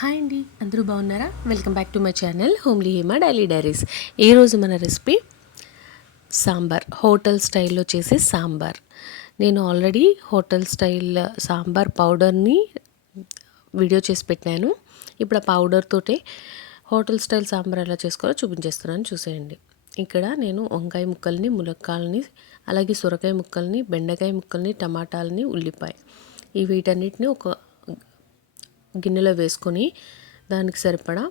Hi అండి, అందరూ బాగున్నారా? Welcome back to my channel homely Hema daily diaries. ఈరోజు మన రెసిపీ సాంబార్, హోటల్ స్టైల్లో చేసే సాంబార్. నేను ఆల్రెడీ హోటల్ స్టైల్ సాంబార్ పౌడర్ని వీడియో చేసి పెట్టాను. ఇప్పుడు ఆ పౌడర్ తోటే హోటల్ స్టైల్ సాంబార్ ఎలా చేసుకోవాలో చూపించేస్తున్నాను, చూసేయండి. ఇక్కడ నేను వంకాయ ముక్కల్ని, ములక్కాయలని, అలాగే సొరకాయ ముక్కల్ని, బెండకాయ ముక్కల్ని, టమాటాలని, ఉల్లిపాయ ఈ వీటన్నిటిని ఒక గిన్నెలో వేసుకొని దానికి సరిపడా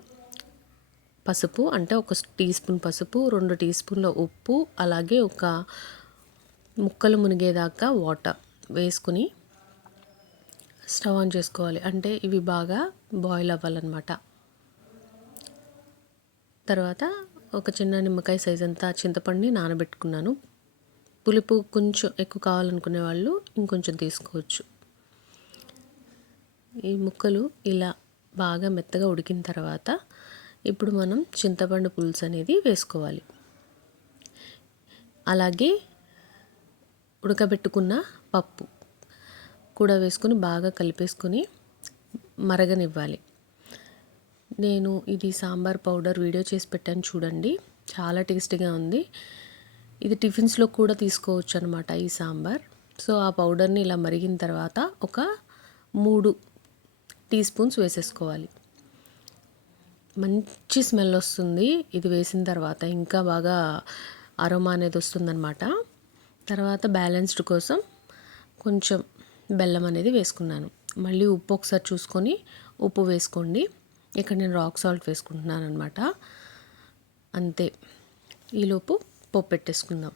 పసుపు, అంటే 1 టీ స్పూన్ పసుపు, 2 టీ స్పూన్ల ఉప్పు, అలాగే ఒక ముక్కలు మునిగేదాకా వాటర్ వేసుకుని స్టవ్ ఆన్ చేసుకోవాలి. అంటే ఇవి బాగా బాయిల్ అవ్వాలన్నమాట. తర్వాత ఒక చిన్న నిమ్మకాయ సైజ్ అంతా చింతపండుని నానబెట్టుకున్నాను. పులుపు కొంచెం ఎక్కువ కావాలనుకునే వాళ్ళు ఇంకొంచెం తీసుకోవచ్చు. ఈ ముక్కలు ఇలా బాగా మెత్తగా ఉడికిన తర్వాత ఇప్పుడు మనం చింతపండు పులుసు అనేది వేసుకోవాలి. అలాగే ఉడకబెట్టుకున్న పప్పు కూడా వేసుకొని బాగా కలిపేసుకొని మరగనివ్వాలి. నేను ఇది సాంబార్ పౌడర్ వీడియో చేసి పెట్టాను, చూడండి. చాలా టేస్టీగా ఉంది. ఇది టిఫిన్స్లో కూడా తీసుకోవచ్చు అనమాట ఈ సాంబార్. సో ఆ పౌడర్ని ఇలా మరిగిన తర్వాత ఒక 3 టీ స్పూన్స్ వేసేసుకోవాలి. మంచి స్మెల్ వస్తుంది ఇది వేసిన తర్వాత, ఇంకా బాగా అరోమా అనేది వస్తుందన్నమాట. తర్వాత బ్యాలెన్స్డ్ కోసం కొంచెం బెల్లం అనేది వేసుకున్నాను. మళ్ళీ ఉప్పు ఒకసారి చూసుకొని ఉప్పు వేసుకోండి. ఇక్కడ నేను రాక్ సాల్ట్ వేసుకుంటున్నాను అనమాట. అంతే. ఈలోపు పోపు పెట్టేసుకుందాం.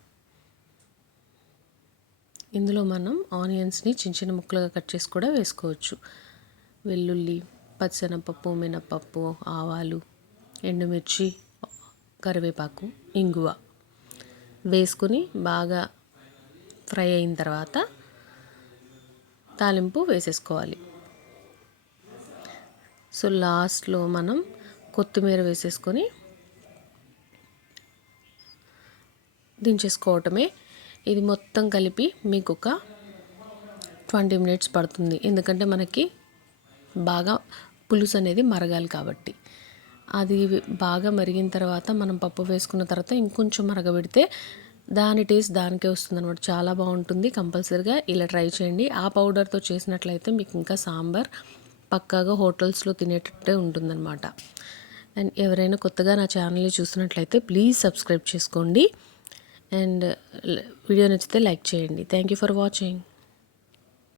ఇందులో మనం ఆనియన్స్ని చిన్న చిన్న ముక్కలుగా కట్ చేసి కూడా వేసుకోవచ్చు. వెల్లుల్లి, పచ్చిశనగపప్పు, మినపప్పు, ఆవాలు, ఎండుమిర్చి, కరివేపాకు, ఇంగువ వేసుకుని బాగా ఫ్రై అయిన తర్వాత తాలింపు వేసేసుకోవాలి. సో లాస్ట్లో మనం కొత్తిమీర వేసేసుకొని దించేసుకోవటమే. ఇది మొత్తం కలిపి మీకు ఒక 20 మినిట్స్ పడుతుంది, ఎందుకంటే మనకి బాగా పులుసు అనేది మరగాలి కాబట్టి. అది బాగా మరిగిన తర్వాత మనం పప్పు వేసుకున్న తర్వాత ఇంకొంచెం మరగబెడితే దాని టేస్ట్ దానికే వస్తుంది అనమాట. చాలా బాగుంటుంది. కంపల్సరీగా ఇలా ట్రై చేయండి. ఆ పౌడర్తో చేసినట్లయితే మీకు ఇంకా సాంబార్ పక్కాగా హోటల్స్లో తినేటట్టే ఉంటుందన్నమాట. అండ్ ఎవరైనా కొత్తగా నా ఛానల్ని చూస్తున్నట్లయితే ప్లీజ్ సబ్స్క్రైబ్ చేసుకోండి. అండ్ వీడియో నచ్చితే లైక్ చేయండి. Thank you for watching.